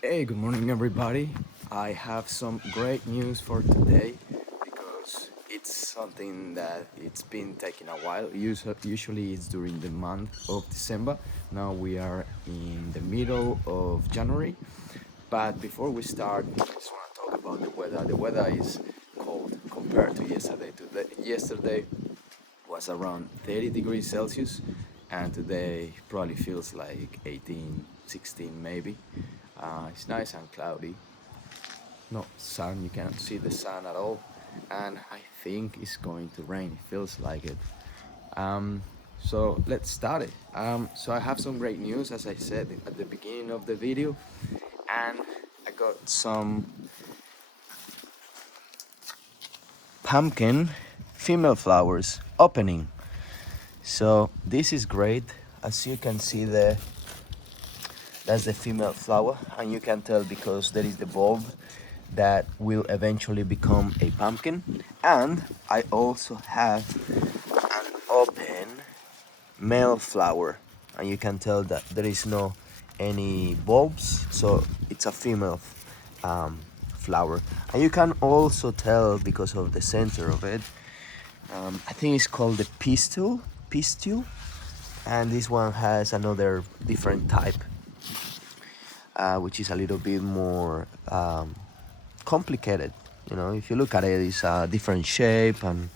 Hey, good morning, everybody. I have some great news for today because it's something that it's been taking a while. Usually, it's during the month of December. Now we are in the middle of January. But before we start, I just want to talk about the weather. The weather is cold compared to yesterday. Yesterday was around 30 degrees Celsius, and today probably feels like 18, 16 maybe. It's nice and cloudy, no sun, you can't see the sun at all, and I think it's going to rain. It feels like it. So let's start it. So I have some great news, as I said at the beginning of the video, and I got some pumpkin female flowers opening. So this is great. As you can see there, that's the female flower, and you can tell because there is the bulb that will eventually become a pumpkin. And I also have an open male flower, and you can tell that there is no any bulbs, so it's a female flower. And you can also tell because of the center of it. I think it's called the pistil, and this one has another different type, which is a little bit more complicated. You know, if you look at it, it's a different shape, and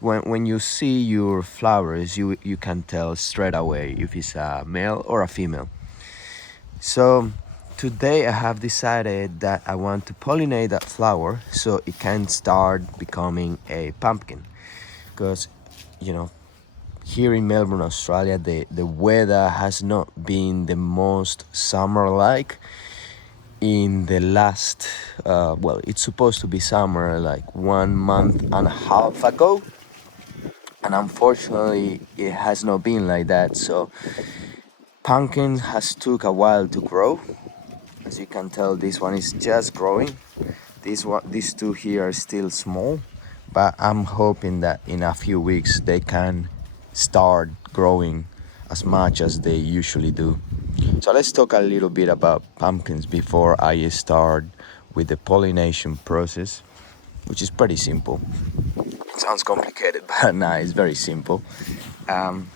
when you see your flowers, you can tell straight away if it's a male or a female. So today I have decided that I want to pollinate that flower so it can start becoming a pumpkin. Because, you know, here in Melbourne, Australia, the weather has not been the most summer-like in the last, well, it's supposed to be summer like 1 month and a half ago. And unfortunately, it has not been like that. So pumpkin has took a while to grow. As you can tell, this one is just growing. These two here are still small, but I'm hoping that in a few weeks they can start growing as much as they usually do. So let's talk a little bit about pumpkins before I start with the pollination process, which is pretty simple. It sounds complicated, but nah, it's very simple. Um,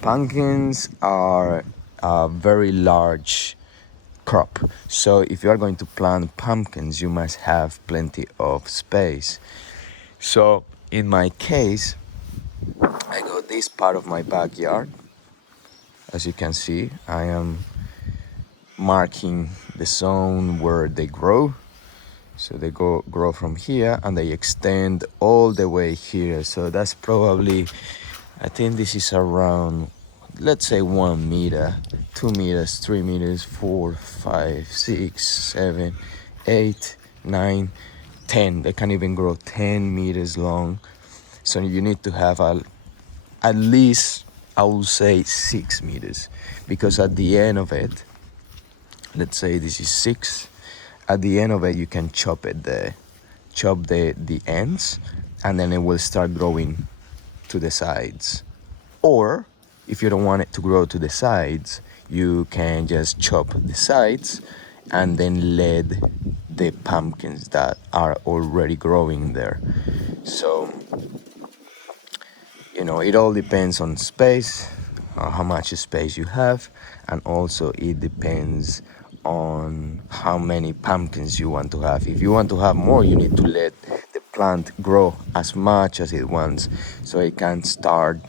Pumpkins are a very large crop. So if you are going to plant pumpkins, you must have plenty of space. So in my case, I got this part of my backyard. As you can see, I am marking the zone where they grow. So they grow from here and they extend all the way here. So that's probably, I think this is around, let's say 1 meter, 2 meters, 3 meters, 4, 5, 6, 7, 8, 9, 10. They can even grow 10 meters long. So you need to have at least, I would say 6 meters, because at the end of it, let's say this is 6, at the end of it you can chop the ends, and then it will start growing to the sides. Or if you don't want it to grow to the sides, you can just chop the sides and then let the pumpkins that are already growing there. So, you know, it all depends on space, how much space you have, and also it depends on how many pumpkins you want to have. If you want to have more, you need to let the plant grow as much as it wants so it can start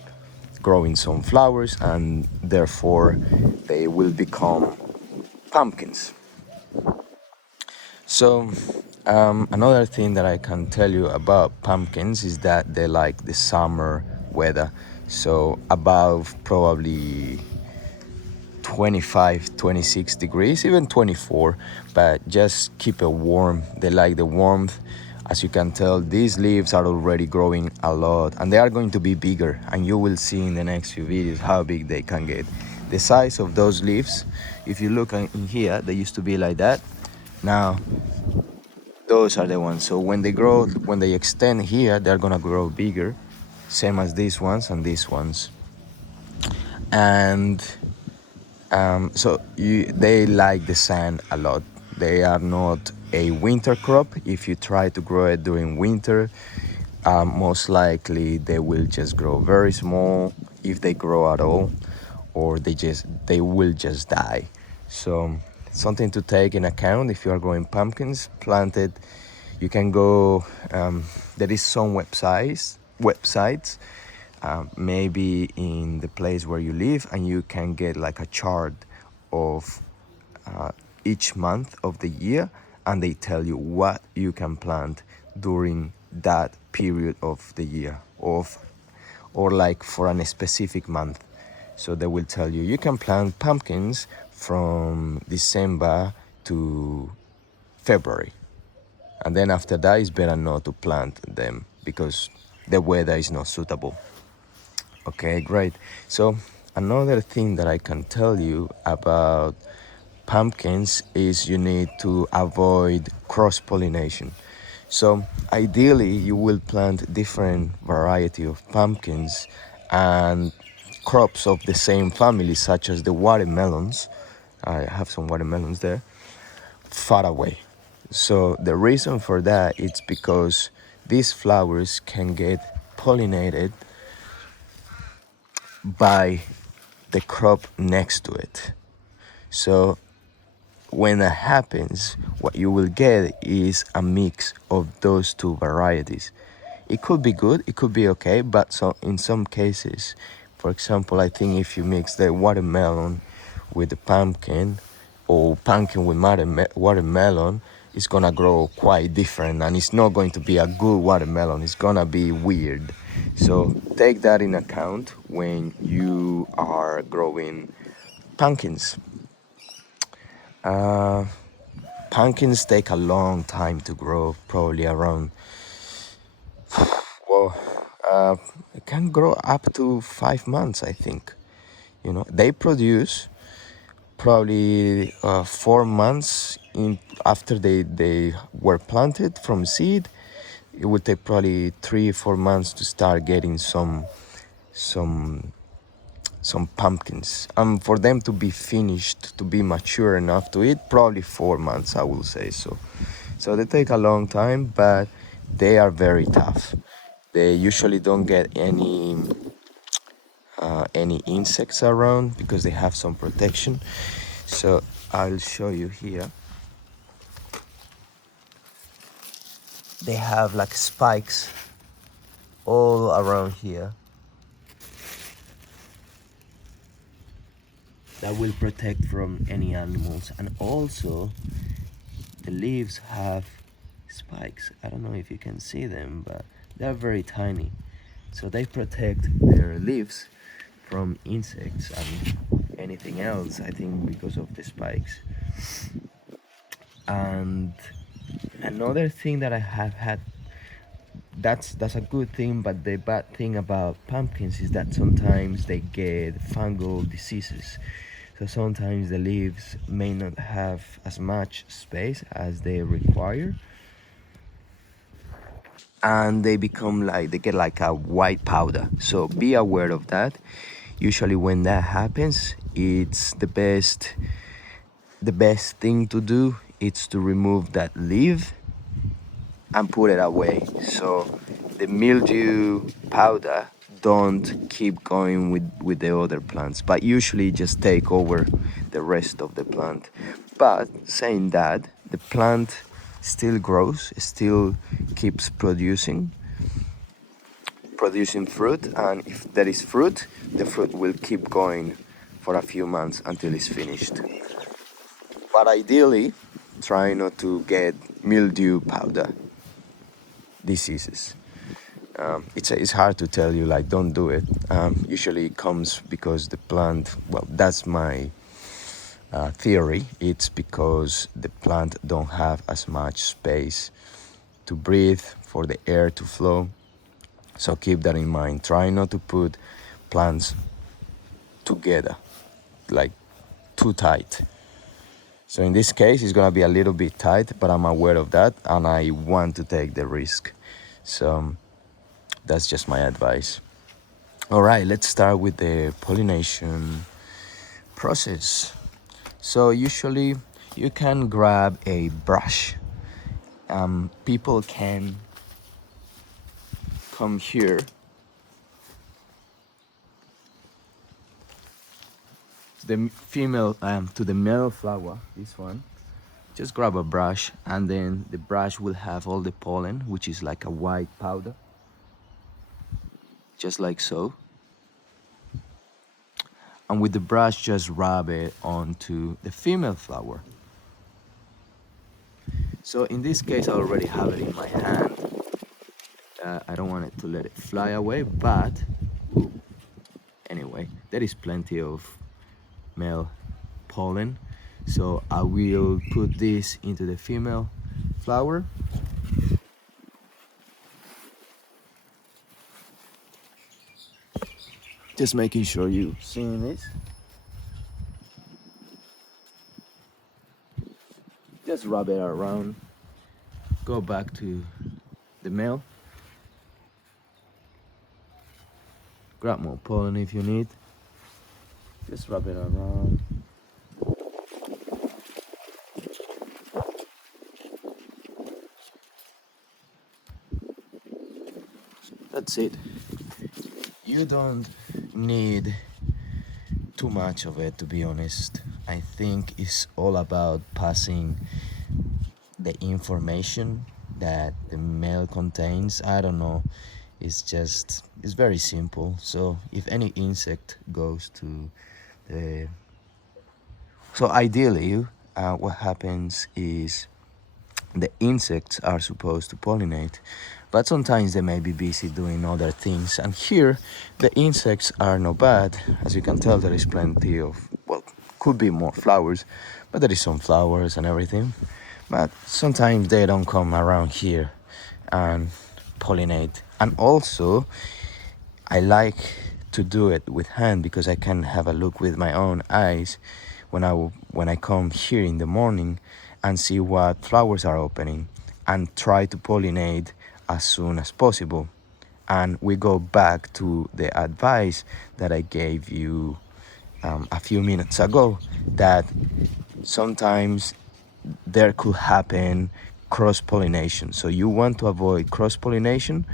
growing some flowers, and therefore they will become pumpkins. So another thing that I can tell you about pumpkins is that they like the summer weather, so above probably 25, 26 degrees, even 24, but just keep it warm. They like the warmth. As you can tell, these leaves are already growing a lot, and they are going to be bigger, and you will see in the next few videos how big they can get. The size of those leaves, if you look in here, they used to be like that. Now those are the ones. So when they grow, when they extend here, they're gonna grow bigger, same as these ones and these ones. And They like the sun a lot. They are not a winter crop. If you try to grow it during winter, most likely they will just grow very small, if they grow at all, or they will just die. So something to take in account if you are growing pumpkins planted. You can go. There is some websites, maybe in the place where you live, and you can get like a chart of each month of the year, and they tell you what you can plant during that period of the year, or like for a specific month. So they will tell you you can plant pumpkins from December to February, and then after that it's better not to plant them because the weather is not suitable. Okay, great. So another thing that I can tell you about pumpkins is you need to avoid cross-pollination. So ideally you will plant different variety of pumpkins and crops of the same family, such as the watermelons. I have some watermelons there, far away. So the reason for that is because these flowers can get pollinated by the crop next to it. So when that happens, what you will get is a mix of those two varieties. It could be good, it could be okay, but in some cases, for example, I think if you mix the watermelon with the pumpkin, or pumpkin with watermelon, it's gonna grow quite different, and it's not going to be a good watermelon. It's gonna be weird. So take that in account when you are growing pumpkins. Uh, Pumpkins take a long time to grow, probably around, well, it can grow up to 5 months, I think. They produce probably 4 months after they were planted from seed. It would take probably 3 or 4 months to start getting some some pumpkins. For them to be finished, to be mature enough to eat, probably 4 months, I will say so. So they take a long time, but they are very tough. They usually don't get any insects around because they have some protection. So I'll show you here. They have like spikes all around here that will protect from any animals, and also the leaves have spikes. I don't know if you can see them, but they're very tiny, so they protect their leaves from insects and anything else, I think, because of the spikes. And another thing that I have had, that's a good thing, but the bad thing about pumpkins is that sometimes they get fungal diseases. So sometimes the leaves may not have as much space as they require, and they get like a white powder. So be aware of that. Usually when that happens, it's the best thing to do is to remove that leaf and put it away, so the mildew powder don't keep going with the other plants, but usually just take over the rest of the plant. But saying that, the plant still grows, still keeps producing fruit, and if there is fruit, the fruit will keep going for a few months until it's finished. But ideally, try not to get mildew powder diseases. It's hard to tell you, like, don't do it. Usually it comes because the plant, well, that's my theory. It's because the plant don't have as much space to breathe, for the air to flow. So keep that in mind. Try not to put plants together, like too tight. So in this case, it's gonna be a little bit tight, but I'm aware of that and I want to take the risk. So that's just my advice. All right, let's start with the pollination process. So usually you can grab a brush. People can come here to the female to the male flower, this one. Just grab a brush, and then the brush will have all the pollen, which is like a white powder, just like so. And with the brush, just rub it onto the female flower. So in this case, I already have it in my hand. I don't want it to let it fly away, but anyway, there is plenty of male pollen. So I will put this into the female flower. Just making sure you seeing this. Just rub it around. Go back to the male. Grab more pollen if you need. Just rub it around. That's it. You don't need too much of it, to be honest. I think it's all about passing the information that the mail contains. I don't know. It's very simple. So if any insect goes to the... So ideally, what happens is the insects are supposed to pollinate, but sometimes they may be busy doing other things. And here, the insects are not bad. As you can tell, there is plenty of, well, could be more flowers, but there is some flowers and everything. But sometimes they don't come around here and pollinate. And also, I like to do it with hand because I can have a look with my own eyes when I come here in the morning and see what flowers are opening and try to pollinate as soon as possible. And we go back to the advice that I gave you a few minutes ago, that sometimes there could happen cross-pollination. So you want to avoid cross-pollination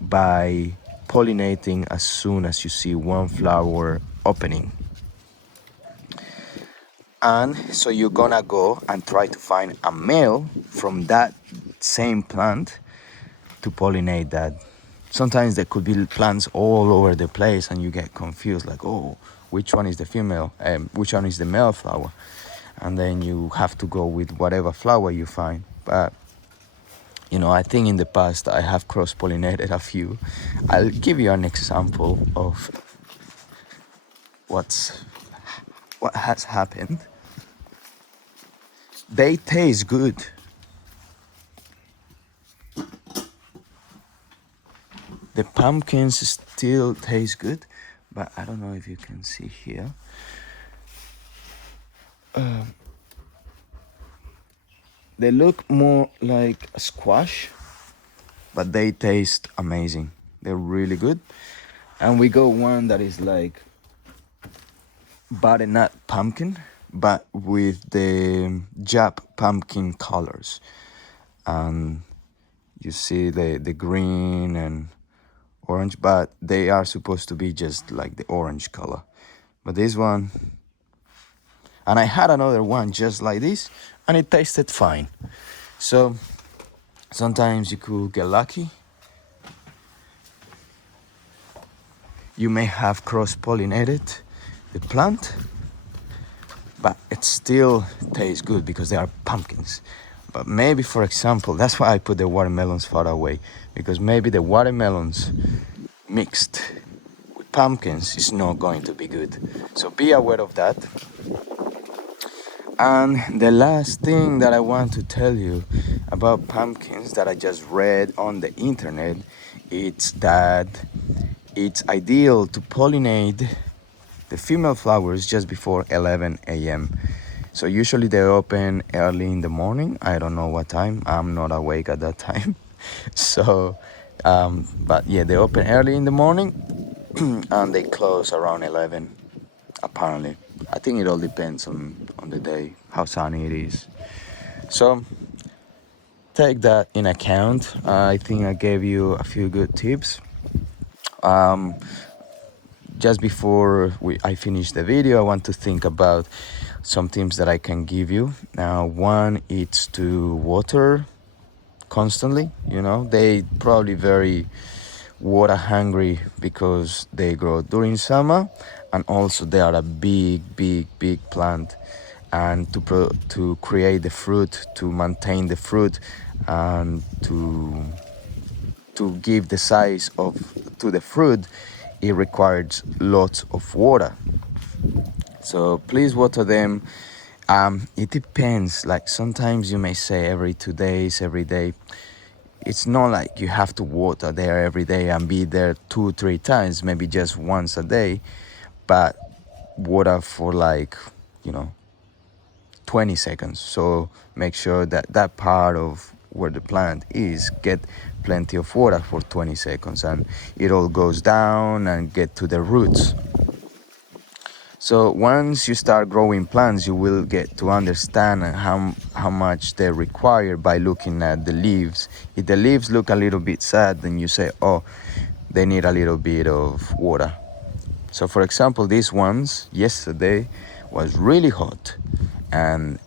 by pollinating as soon as you see one flower opening. And so you're gonna go and try to find a male from that same plant to pollinate that. Sometimes there could be plants all over the place and you get confused, like, oh, which one is the female, which one is the male flower? And then you have to go with whatever flower you find. But you know, I think in the past I have cross-pollinated a few. I'll give you an example of what has happened. They taste good. The pumpkins still taste good, but I don't know if you can see here. They look more like a squash, but they taste amazing. They're really good. And we got one that is like butternut pumpkin, but with the Jap pumpkin colors. And you see the green and orange, but they are supposed to be just like the orange color. But this one, and I had another one just like this, and it tasted fine. So sometimes you could get lucky. You may have cross-pollinated the plant, but it still tastes good because they are pumpkins. But maybe, for example, that's why I put the watermelons far away, because maybe the watermelons mixed with pumpkins is not going to be good. So be aware of that. And the last thing that I want to tell you about pumpkins that I just read on the internet, it's that it's ideal to pollinate the female flowers just before 11 a.m. So usually they open early in the morning. I don't know what time. I'm not awake at that time. So, but yeah, they open early in the morning and they close around 11, apparently. I think it all depends on the day, how sunny it is. So take that in account. I think I gave you a few good tips. Just before I finish the video, I want to think about some tips that I can give you. Now, one is to water constantly. They probably very water hungry because they grow during summer, and also they are a big plant. And to create the fruit, to maintain the fruit, and to give the size of to the fruit, it requires lots of water. So please water them. It depends. Like sometimes you may say every 2 days, every day. It's not like you have to water there every day and be there 2-3 times, maybe just once a day, but water for like, 20 seconds. So make sure that that part of where the plant is get plenty of water for 20 seconds, and it all goes down and get to the roots. So once you start growing plants, you will get to understand how much they require by looking at the leaves. If the leaves look a little bit sad, then you say, oh, they need a little bit of water. So for example, these ones yesterday was really hot, and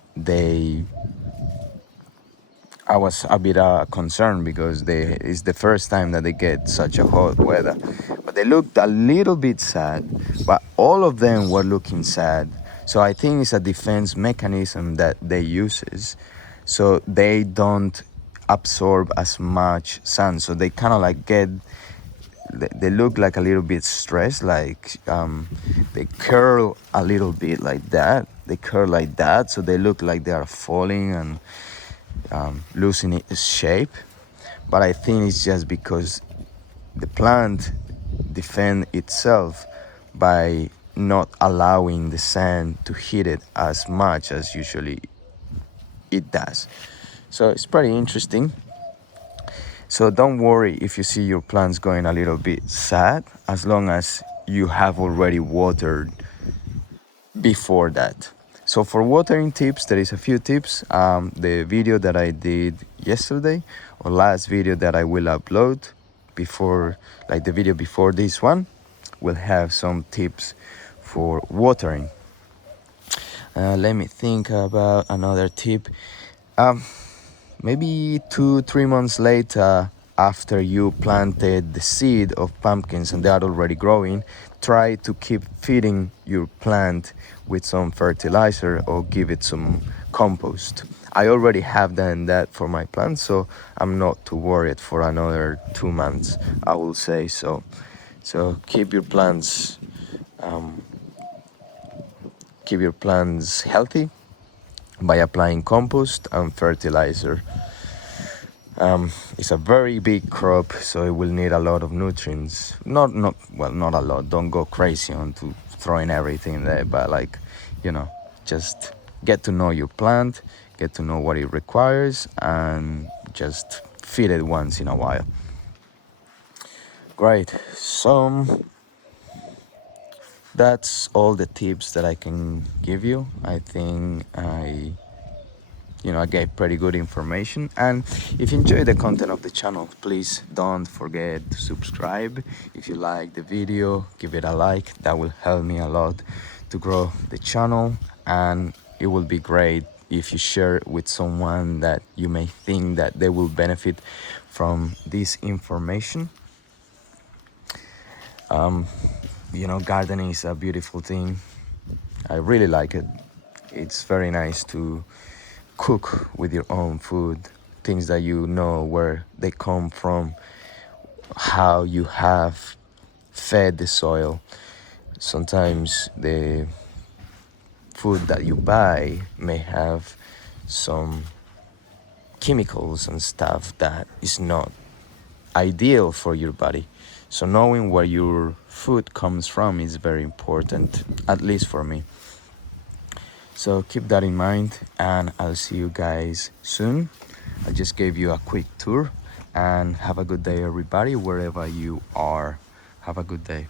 I was a bit concerned because it's the first time that they get such a hot weather. But they looked a little bit sad, but all of them were looking sad. So I think it's a defense mechanism that they uses, so they don't absorb as much sun. So they kind of like they look like a little bit stressed, like they curl a little bit like that. They curl like that, so they look like they are falling and losing its shape. But I think it's just because the plant defend itself by not allowing the sun to hit it as much as usually it does. So it's pretty interesting. So don't worry if you see your plants going a little bit sad, as long as you have already watered before that. So for watering tips, there is a few tips. The video that I did yesterday, or last video that I will upload before, like the video before this one, will have some tips for watering. Let me think about another tip. Maybe 2-3 months later, after you planted the seed of pumpkins and they are already growing, try to keep feeding your plant with some fertilizer or give it some compost. I already have done that for my plants, so I'm not too worried for another 2 months, I will say. So keep your plants healthy by applying compost and fertilizer. It's a very big crop, so it will need a lot of nutrients. Not a lot. Don't go crazy on to throwing everything there, but just get to know your plant, get to know what it requires, and just feed it once in a while. Great. So that's all the tips that I can give you. I think I gave pretty good information. And if you enjoy the content of the channel, please don't forget to subscribe. If you like the video, give it a like. That will help me a lot to grow the channel, and it will be great if you share it with someone that you may think that they will benefit from this information. Gardening is a beautiful thing. I really like it. It's very nice to cook with your own food, things that you know where they come from, how you have fed the soil. Sometimes the food that you buy may have some chemicals and stuff that is not ideal for your body. So knowing where your food comes from is very important, at least for me. So keep that in mind, and I'll see you guys soon. I just gave you a quick tour, and have a good day, everybody, wherever you are. Have a good day.